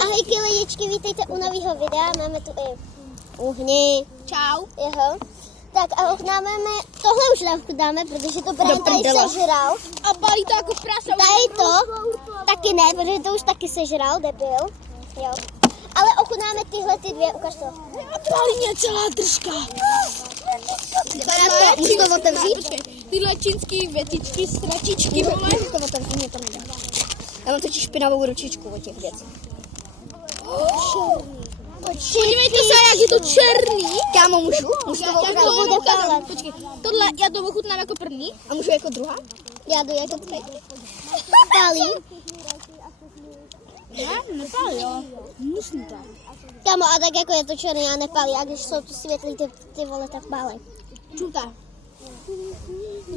Ahojky lidičky, vítejte u nového videa, máme tu i uhni. Čau. Jeho. Tak a ochutnáme, tohle už neochutnáme, protože to právě tady sežral. A balí to jako prasa. Tady to taky ne, protože to už taky sežral, debil. Jo. Ale ochutnáme tyhle ty dvě, ukaž to. A balí mě celá držka. Můžu to otevřít? Počkej, tyhle čínský větičky, stračičky, vole. Můžu to otevřít, mě to nedá. Já mám totiž špinavou ručičku od těch věcí. Podívejte se, jak je to černý. Kámo, můžu? Můžu to ochutnat? Počkej, tohle já to ochutnám jako první. A můžu jako druhá? Já jdu jako první. Pálí. Ne, nepálí, jo. Hnusný to. Kámo, a tak jako je to černý a nepálí, a když jsou tu světlý ty vole, tak pálí. Čutá.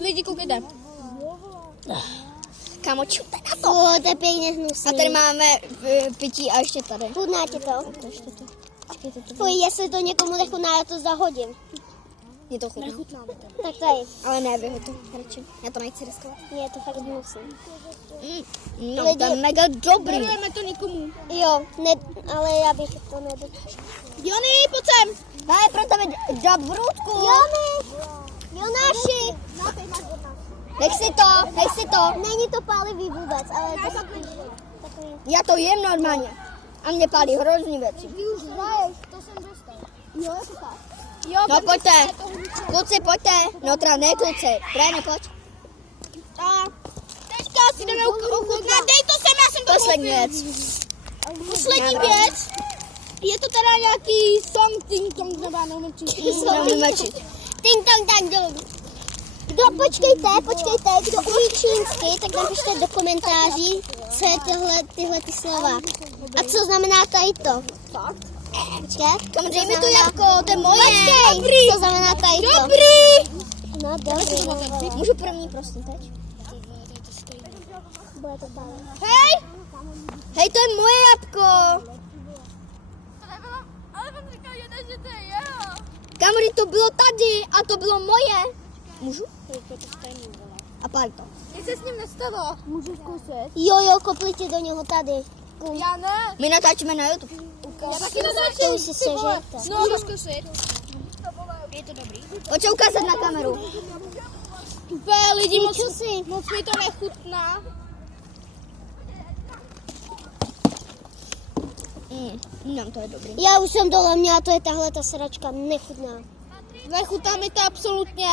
Lidi, koukejte. Kámo, čupe na to. To je pěkně hnusný. A tady máme pití a ještě tady. Chutná ti to? Fuj, jestli to někomu nechutná, já to zahodím. Je to chutná. Tak tady. Ale ne, vy ho to radši. Já to nechci riskovat. Je to fakt hnusný. No, to je mega dobrý. Darujeme to nikomu. Jo, ne, ale já bych to nedočil. Jony, pojď sem. Daj pro tebe job v růdku. Jony! Jonáši! Nech si to. Není to pálivý vůbec, ale to takový... Já to jem normálně. A mě pálí hrozný věci. Ty už hraješ, to jsem dostal. Jo, to tak. Jo, No pojďte. Kluci, pojďte. No teda ne kluci. Brajne, pojď. A teďka si jdeme ochutnat. Dej to sem, já jsem to Poslední věc. Poslední věc. Je to teda nějaký song ting tong, nebo já nevím, Nevím mlčit. Ting tong tang dong. Kdo, počkejte, kdo umí čínsky, tak napište do komentáří, co je tyhle ty slova. A co znamená tady to? Fakt? Počkej. Kam dej mi to jabko, to je moje. Počkej, co znamená tady to? Dobrý! No dobrý. Můžu první, prosím, teď? Bude to tady. Hej! Hej, to je moje jabko. Ale on říkal jeden, že to je jeho. Kamory, to bylo tady a to bylo moje. Můžu? A pálí to. Nic se s ním nestalo. Můžu zkusit? Jo, kopli ti do něho tady. Já ne. My natáčíme na YouTube. Já taky natáčím. To už si sežerte. No, můžu zkusit. Je to dobrý. Pojď se ukázat na kameru. Úplně lidi, moc si. mi to nechutná. No, to je dobrý. Já už jsem dole měla, to je tahle ta sračka, nechutná. Nechutná mi to absolutně.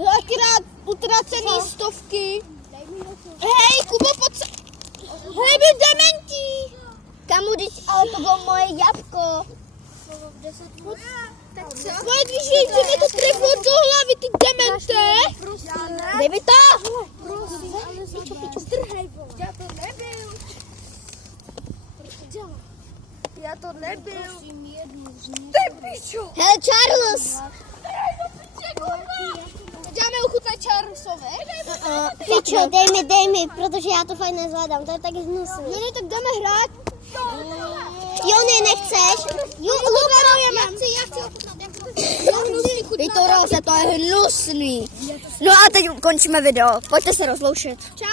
Akorát utracený stovky. Hej, Kubo, pojď se. Hej, vy dementí. Kamu, ale to bylo moje jabko. Pojď, že mi to trefilo do hlavy, ty demente. Dej mi to. Já to nebyl. Hele, Charles. Dáme ochutnat Charlesovi. Pičo, dej mi, protože já to fakt nezvládám, to je tak hnusný. No ne, tak jdeme hrát. Jo, nechceš? Jo, Já chci ochutnat. Dej to roze, to je hnusný. No a teď končíme video. Pojďte se rozloušit. Čau.